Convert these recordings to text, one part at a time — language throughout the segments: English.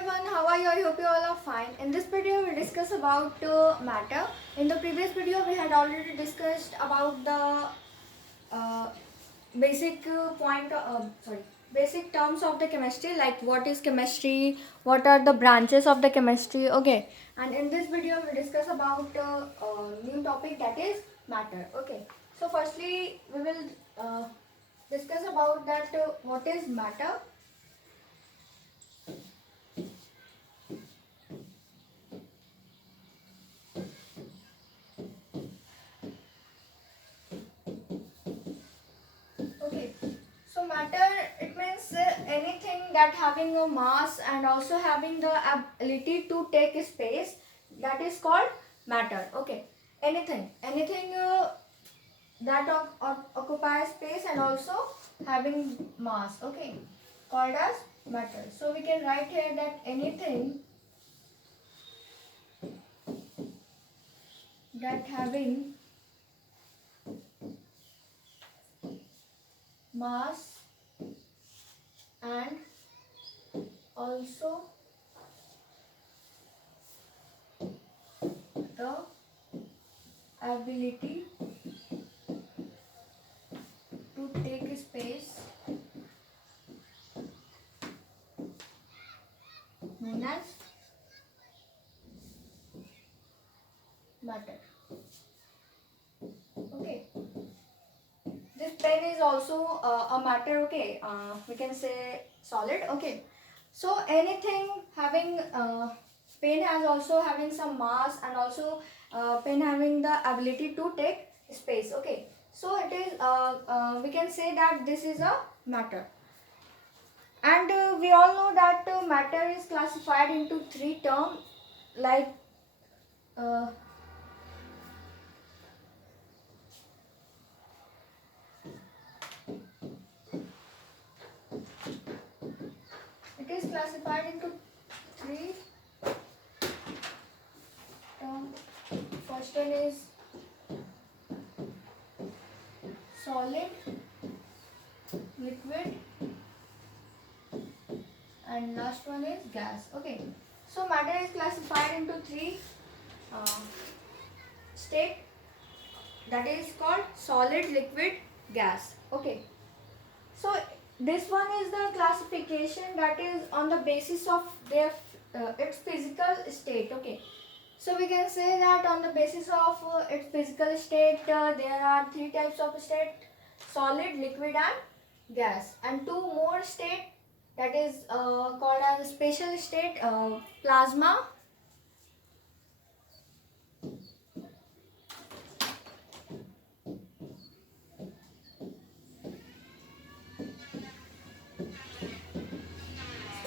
everyone, how are you? I hope you all are fine. In this video we discuss about matter. In the previous video we had already discussed about the basic basic terms of the chemistry, like what is chemistry, what are the branches of the chemistry. Okay, and in this video we discuss about new topic, that is matter. Okay, so firstly we will discuss about that what is matter. Okay, so matter, it means anything that having a mass and also having the ability to take space, that is called matter. Okay, anything that occupies space and also having mass. Okay, called as matter. So we can write here that anything that having mass and also the ability to take space known as matter. Okay, this pen is also a matter. Okay, we can say solid. Okay, so anything having pen has also having some mass and also pen having the ability to take space. Okay, so it is we can say that this is a matter. And we all know that matter is classified into three terms, like uh, it is classified into three terms. First one is solid, liquid, and last one is gas. Okay, so matter is classified into three state, that is called solid, liquid, gas. Okay, so this one is the classification that is on the basis of their its physical state. Okay, so we can say that on the basis of its physical state there are three types of state: solid, liquid, and gas. And two more state, that is called as special state, plasma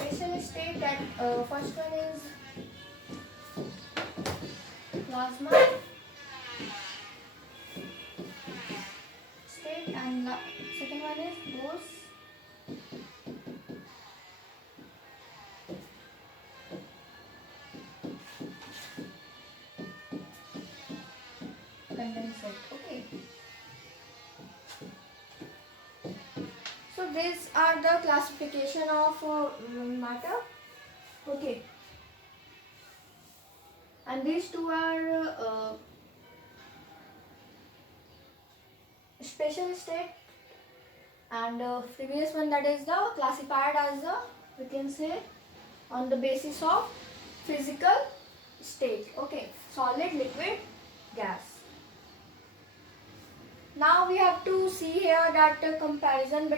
special state. That first one is plasma state, and second one is Bose condensate. Okay, so these are the classification of matter. Okay, and these two are special state, and previous one, that is the classified as the, we can say, on the basis of physical state. Okay, solid, liquid, gas. Now we have to see here that comparison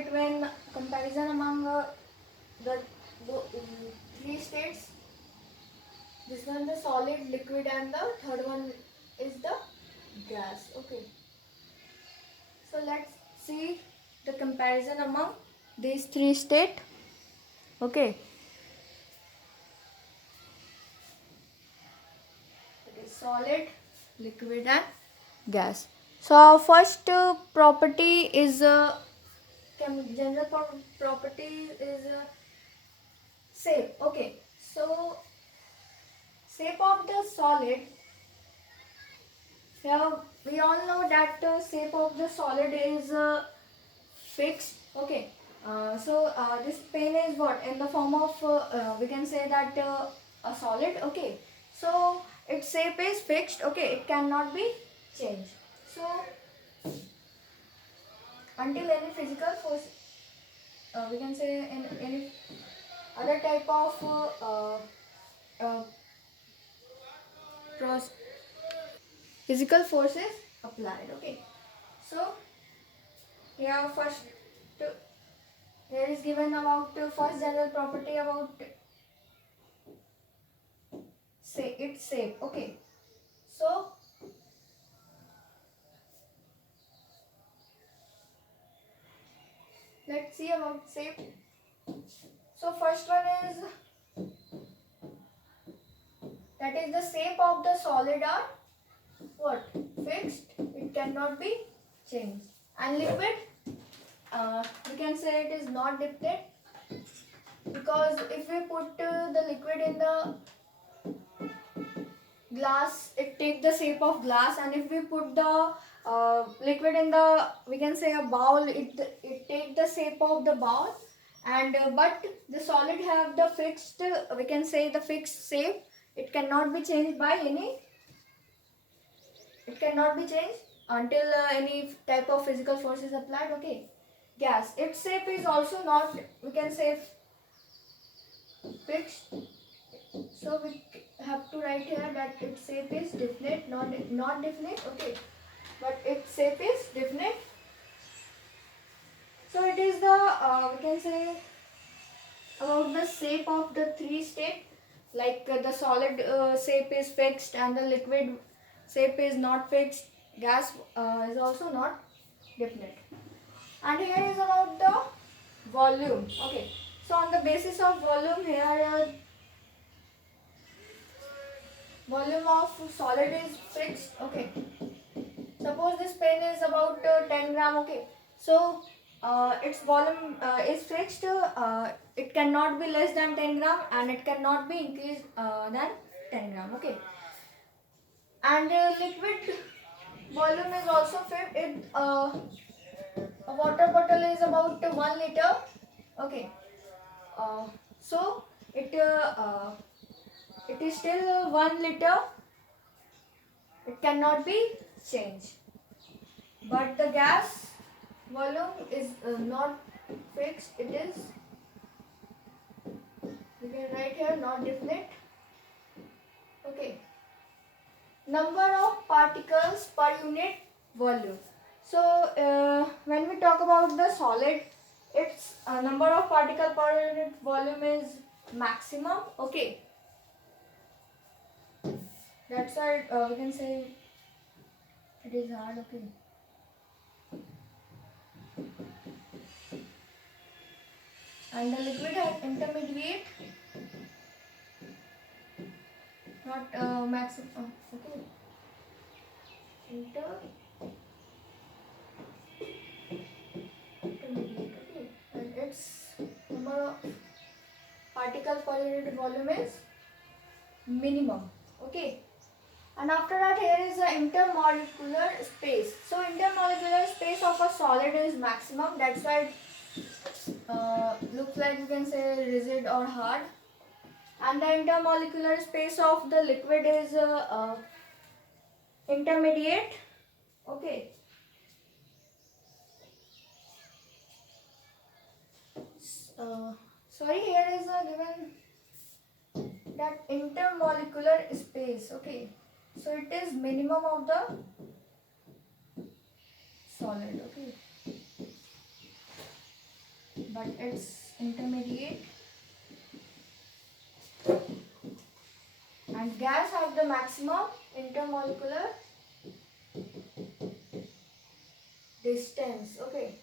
among the three states. This one the solid, liquid, and the third one is the gas. Okay, so let's see the comparison among these three states. Okay, it is solid, liquid, and gas. So our first property is general property is shape. Okay, so shape of the solid. Here we all know that shape of the solid is fixed. Okay, This pen is what in the form of we can say that a solid. Okay, so its shape is fixed. Okay, it cannot be changed. So until any physical force, we can say in any other type of uh, pros physical forces applied. Okay, so here first here is given about first general property about say its shape. Okay, so let's see about shape. So first one is that is the shape of the solid are what fixed, it cannot be changed, and liquid we can say it is not dipped, because if we put the liquid in the glass, it take the shape of glass, and if we put the liquid in the we can say a bowl, it take the shape of the bowl, and but the solid have the fixed we can say the fixed shape, it cannot be changed by any, it cannot be changed until any type of physical force is applied. Okay, gas, its shape is also not we can say fixed, so we have to write here that its shape is definite, not definite. Okay, but its shape is definite. So it is the we can say about the shape of the three state, like the solid shape is fixed and the liquid shape is not fixed, gas is also not definite. And here is about the volume. Okay, so on the basis of volume, here volume of solid is fixed. Okay, suppose this pen is about 10 gram. Okay, so its volume is fixed, it cannot be less than 10 gram and it cannot be increased than 10 gram. Okay, and liquid volume is also fixed. A water bottle is about 1 liter. Okay, so it is still 1 liter, it cannot be changed, but the gas volume is not fixed, it is, you can write here, not definite. Okay, number of particles per unit volume. So when we talk about the solid, its number of particle per unit volume is maximum. Okay, that's why we can say it is hard. Okay, and the liquid has intermediate, not maximum. Okay, intermediate. Okay, and its number of particle per unit volume is minimum. Okay, and after that here is the intermolecular space. So intermolecular space of a solid is maximum, that's why it looks like you can say rigid or hard, and the intermolecular space of the liquid is intermediate. Okay, sorry, here is given that intermolecular space. Okay, so it is minimum of the solid. Okay, but it's intermediate, and gas have the maximum intermolecular distance. Okay,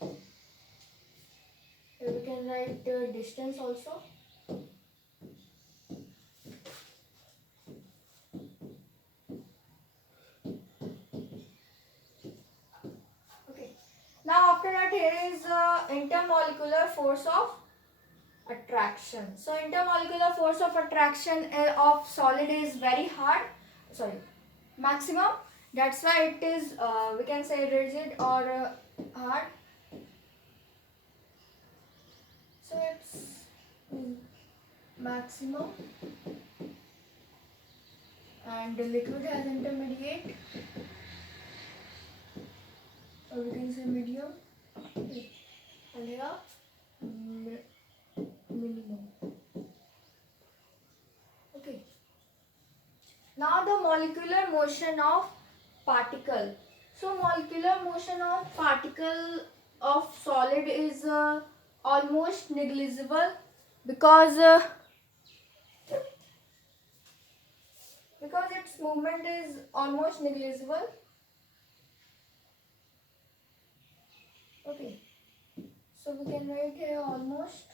here we can write the distance also. Okay, now after that here is intermolecular force of attraction. So intermolecular force of attraction of solid is very hard, sorry, maximum, that's why it is we can say rigid or hard. So it's maximum, and the liquid has intermediate, or we can say medium, and here minimum. Okay. Now the molecular motion of particle. So molecular motion of particle of solid is almost negligible because its movement is almost negligible. Okay, so we can write here almost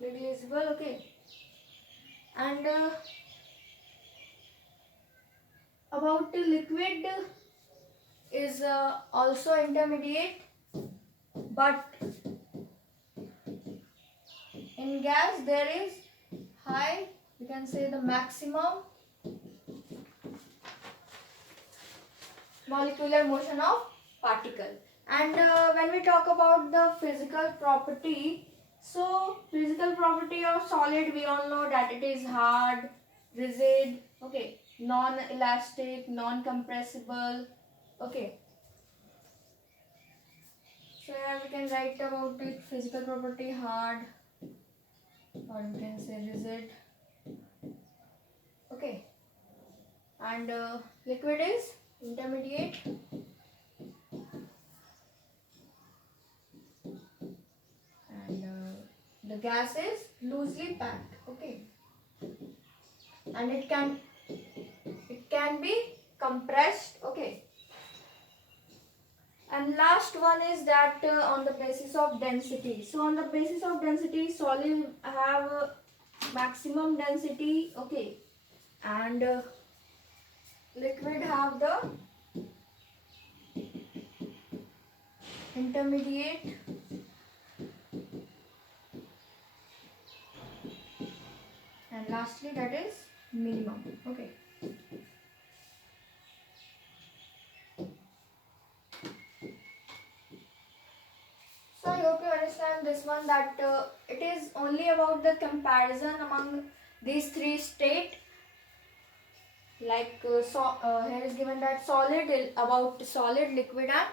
negligible. Okay, and about the liquid is also intermediate, but in gas there is high, we can say the maximum molecular motion of particle. And when we talk about the physical property, so physical property of solid, we all know that it is hard, rigid, okay, non-elastic, non-compressible, okay. So here we can write about it, physical property hard, or we can say rigid, okay. And liquid is intermediate, and the gas is loosely packed, okay, and it can be compressed, okay. And last one is that on the basis of density. So on the basis of density, solid have maximum density, okay, and liquid have the intermediate, and lastly that is minimum, okay. So I hope you understand this one, that it is only about the comparison among these three states. Like here is given that solid, about solid, liquid and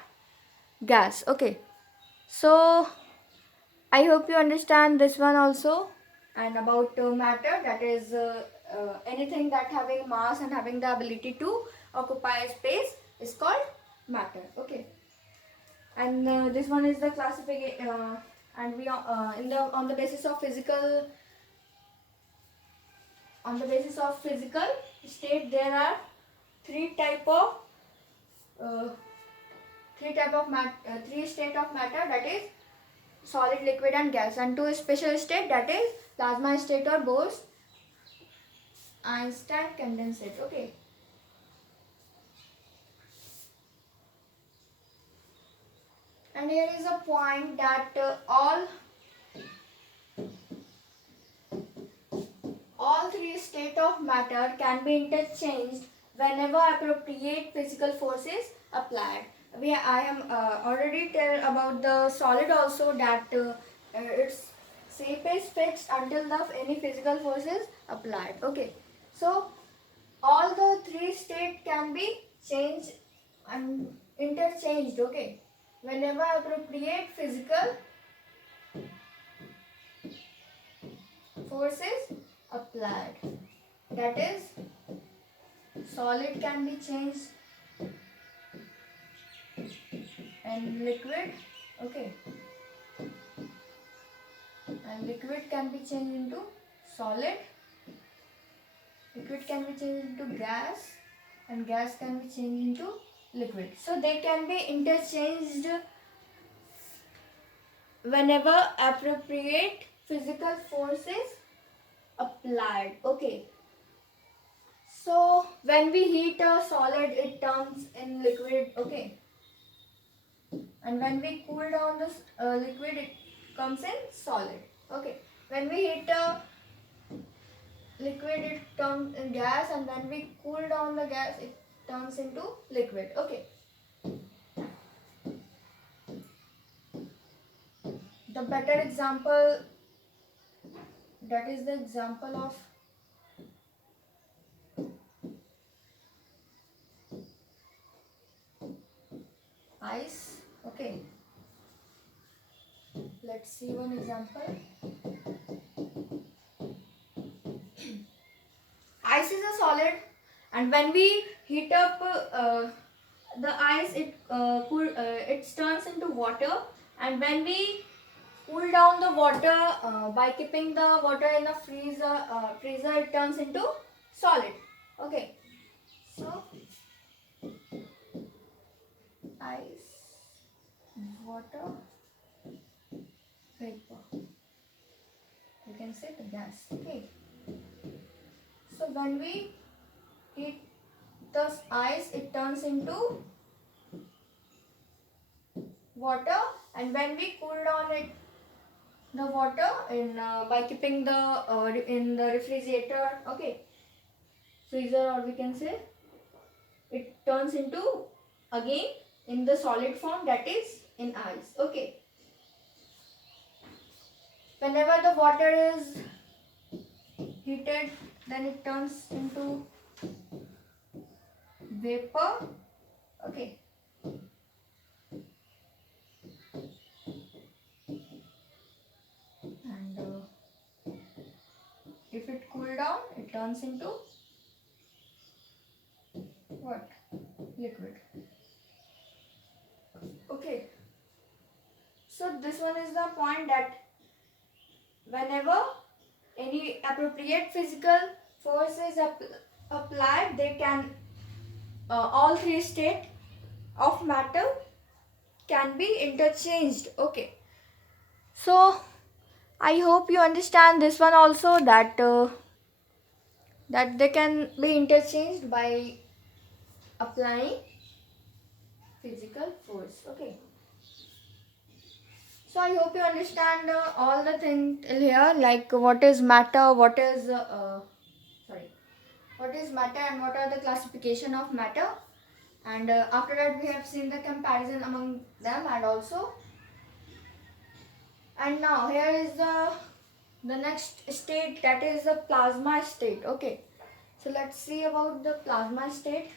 gas, okay. So I hope you understand this one also. And about matter, that is anything that having mass and having the ability to occupy space is called matter, okay. And this one is the classification, and we are on the basis of physical state, there are three type of three state of matter, that is solid, liquid and gas, and two special state, that is plasma state or Bose Einstein condensate, okay. And here is a point that all three state of matter can be interchanged whenever appropriate physical force is applied. I am already tell about the solid also, that its shape is fixed until any physical force is applied, okay. So all the three state can be changed and interchanged, okay, whenever appropriate physical force is applied. That is, solid can be changed and liquid, okay, and liquid can be changed into solid, liquid can be changed into gas, and gas can be changed into liquid. So they can be interchanged whenever appropriate physical force is applied, okay. So when we heat a solid, it turns in liquid, okay, and when we cool down this liquid, it comes in solid, okay. When we heat a liquid, it turns in gas, and when we cool down the gas, it turns into liquid. Okay. The better example, that is the example of ice. Okay. Let's see one example. Ice is a solid, and when we heat up the ice, it turns into water, and when we cool down the water by keeping the water in a freezer, it turns into solid. Okay. So ice, water, vapor. You can say the gas. Okay. So when we heat the ice, it turns into water, and when we cool down the water by keeping in the refrigerator, okay, freezer, or we can say, it turns into again in the solid form, that is in ice. Okay. Whenever the water is heated, then it turns into vapor. Okay. And if it cool down, it turns into what? Liquid. Okay. So this one is the point, that whenever any appropriate physical force is applied, they can all three states of matter can be interchanged. Okay. So I hope you understand this one also, that they can be interchanged by applying physical force. Okay. So I hope you understand all the things here, like what is matter, what is matter, and what are the classification of matter. And after that, we have seen the comparison among them, and now here is the next state, that is the plasma state. Okay. So let's see about the plasma state.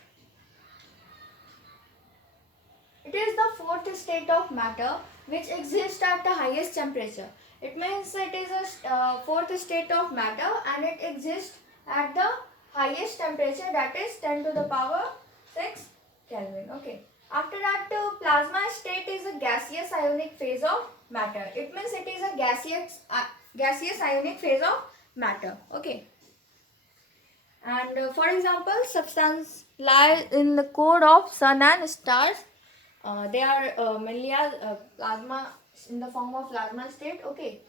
It is the fourth state of matter which exists at the highest temperature. It means it is a fourth state of matter, and it exists at the highest temperature, that is 10 to the power 6 Kelvin. Okay. After that, plasma state is a gaseous ionic phase of matter. It means it is a gaseous ionic phase of matter. Okay. And for example, substance lie in the core of sun and stars. They are mainly as plasma, in the form of plasma state. Okay.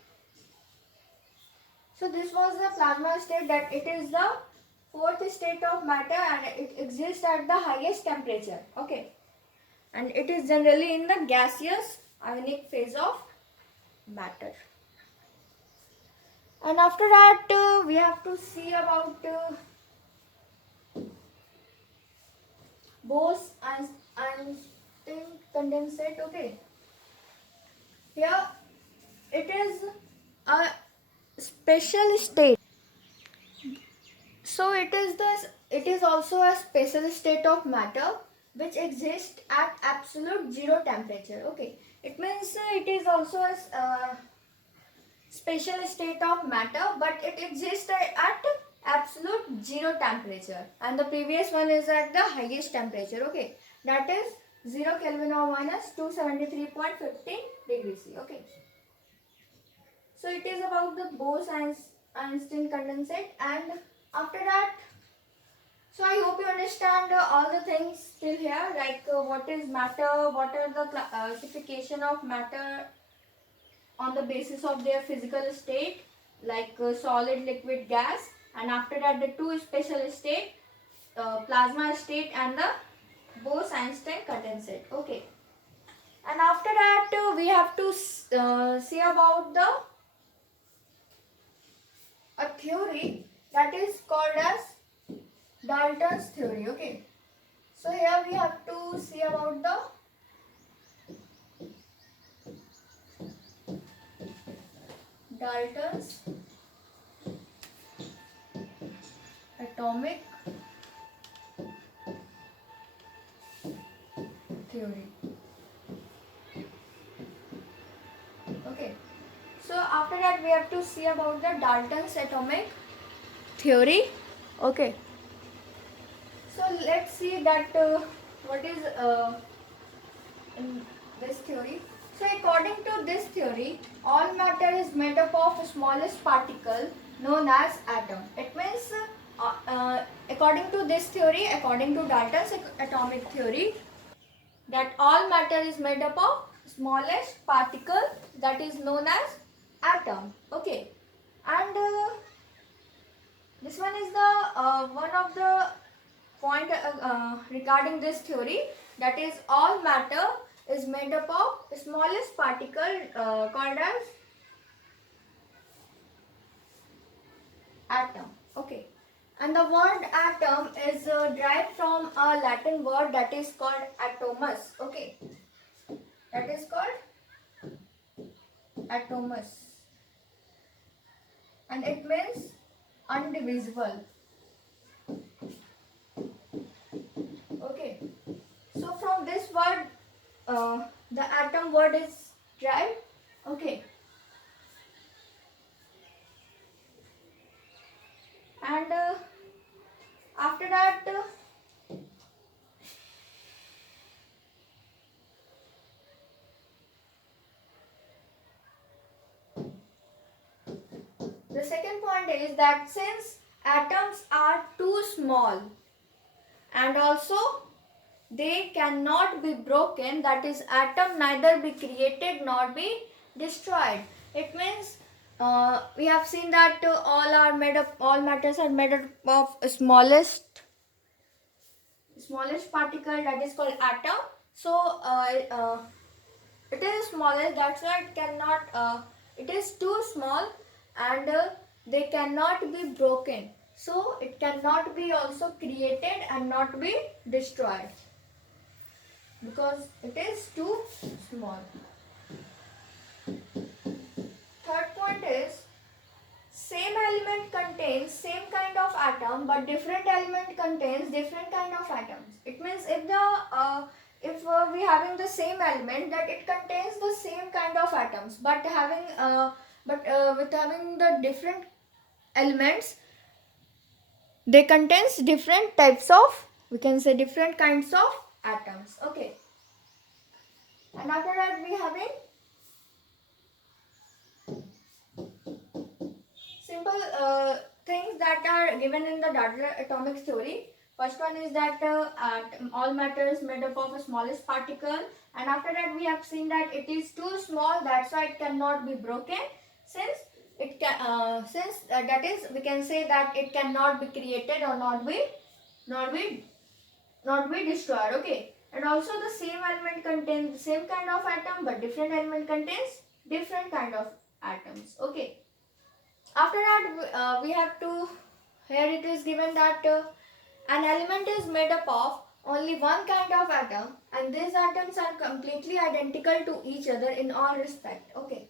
So this was the plasma state, that it is the fourth state of matter, and it exists at the highest temperature. Okay. And it is generally in the gaseous ionic phase of matter. And after that, we have to see about Bose-Einstein condensate. Okay. Here it is a special state. So it is also a special state of matter which exists at absolute zero temperature. Okay. It means it is also a special state of matter, but it exists at absolute zero temperature, and the previous one is at the highest temperature. Okay. That is 0 Kelvin or minus 273.15 degrees C. Okay. So it is about the Bose-Einstein condensate. And after that, so I hope you understand all the things till here, like what is matter, what are the classification of matter on the basis of their physical state, like solid, liquid, gas, and after that the two special state, plasma state and the Bose-Einstein condensate. Okay. And after that, we have to see about a theory that is called as Dalton's theory. Okay, so here we have to see about the Dalton's atomic theory. Okay, so after that we have to see about the Dalton's atomic theory. Okay, so let's see that what is in this theory. So according to this theory, all matter is made up of smallest particle known as atom. It means according to this theory, according to Dalton's atomic theory, that all matter is made up of smallest particle that is known as atom. Okay, and this one is the one of the point regarding this theory, that is all matter is made up of smallest particle called as atom. Okay, and the word atom is derived from a Latin word that is called atomus. Okay, that is called atomus, and it means undivisible. Okay, so from this word the atom word is derived. Okay, and after that the second point is that since atoms are too small and also they cannot be broken, that is atom neither be created nor be destroyed. It means we have seen that all matters are made up of smallest particle, that is called atom. So it is smallest, that's why it cannot it is too small and they cannot be broken, so it cannot be also created and not be destroyed because it is too small. Third point is same element contains same kind of atom but different element contains different kind of atoms. It means if we having the same element, that it contains the same kind of atoms, but with having the different elements, they contains different types of, we can say, different kinds of atoms. Okay, and after that we having simple things that are given in the Dalton atomic theory. First one is that all matter is made up of a smallest particle, and after that we have seen that it is too small, that's why it cannot be broken. Since it can, that is, we can say that it cannot be created or not be destroyed. Okay, and also the same element contains the same kind of atom, but different element contains different kind of atoms. Okay. After that we have to, here it is given that an element is made up of only one kind of atom and these atoms are completely identical to each other in all respect. Okay,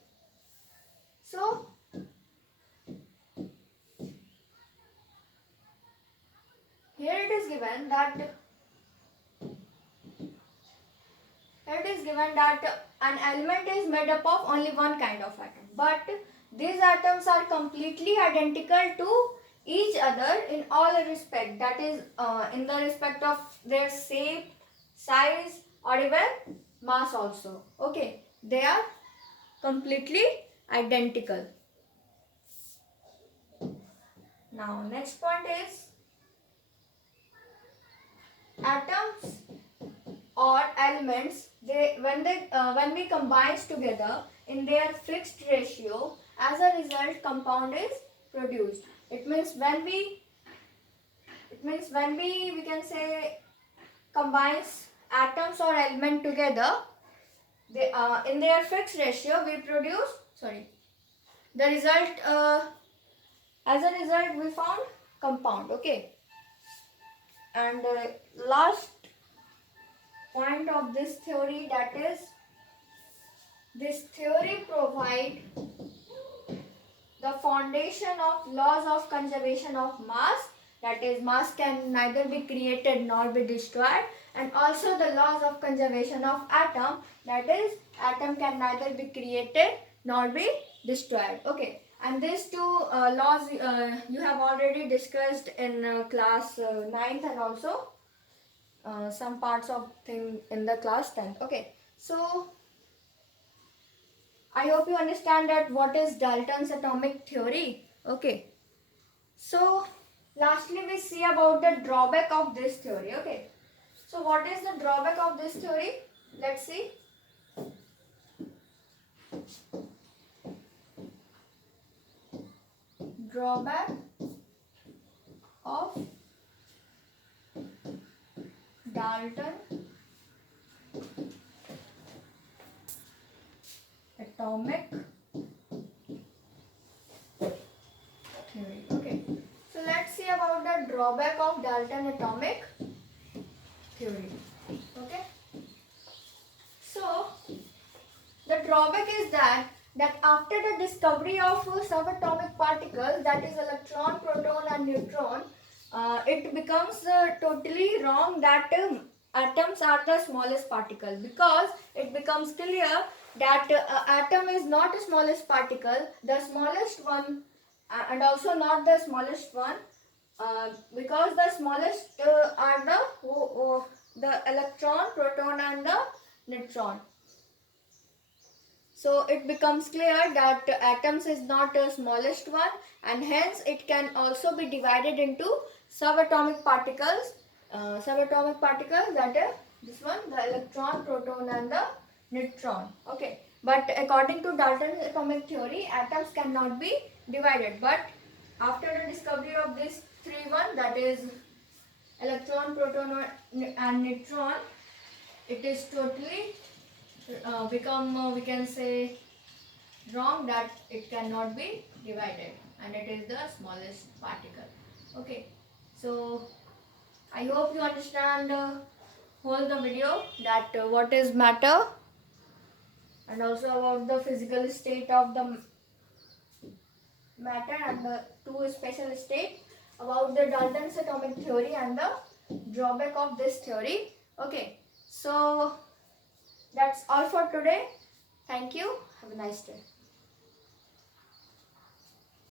so here it is given that an element is made up of only one kind of atom, but these atoms are completely identical to each other in all respect, that is in the respect of their shape, size, or even mass also. Okay, they are completely identical. Now next point is atoms or elements, when we combine together in their fixed ratio, as a result compound is produced. It means when we can say combines atoms or element together, they in their fixed ratio we produce, the result As a result, we found compound. Okay. And last point of this theory, that is, this theory provide the foundation of laws of conservation of mass, that is, mass can neither be created nor be destroyed, and also the laws of conservation of atom, that is, atom can neither be created nor be destroyed. Okay, and these two laws you have already discussed in class 9th and also some parts of thing in the class 10th. Okay, so I hope you understand that what is Dalton's atomic theory. Okay, so lastly we see about the drawback of this theory. Okay, so what is the drawback of this theory? Let's see. Drawback of Dalton atomic theory. Okay, so let's see about the drawback of Dalton atomic theory. Okay, so the drawback is that after the discovery of subatomic particles, that is electron, proton and neutron, it becomes totally wrong that atoms are the smallest particle, because it becomes clear that atom is not the smallest particle, the smallest one, and also not the smallest one, because the smallest are the electron, proton and the neutron. So it becomes clear that atoms is not the smallest one, and hence it can also be divided into subatomic particles. Subatomic particles, that is this one, the electron, proton and the neutron. Okay, but according to Dalton's atomic theory, atoms cannot be divided. But after the discovery of this three one, that is electron, proton and neutron, it is totally become we can say wrong, that it cannot be divided and it is the smallest particle. Okay, so I hope you understand whole the video, that what is matter, and also about the physical state of the matter and the two special state, about the Dalton's atomic theory and the drawback of this theory. Okay, so that's all for today. Thank you. Have a nice day.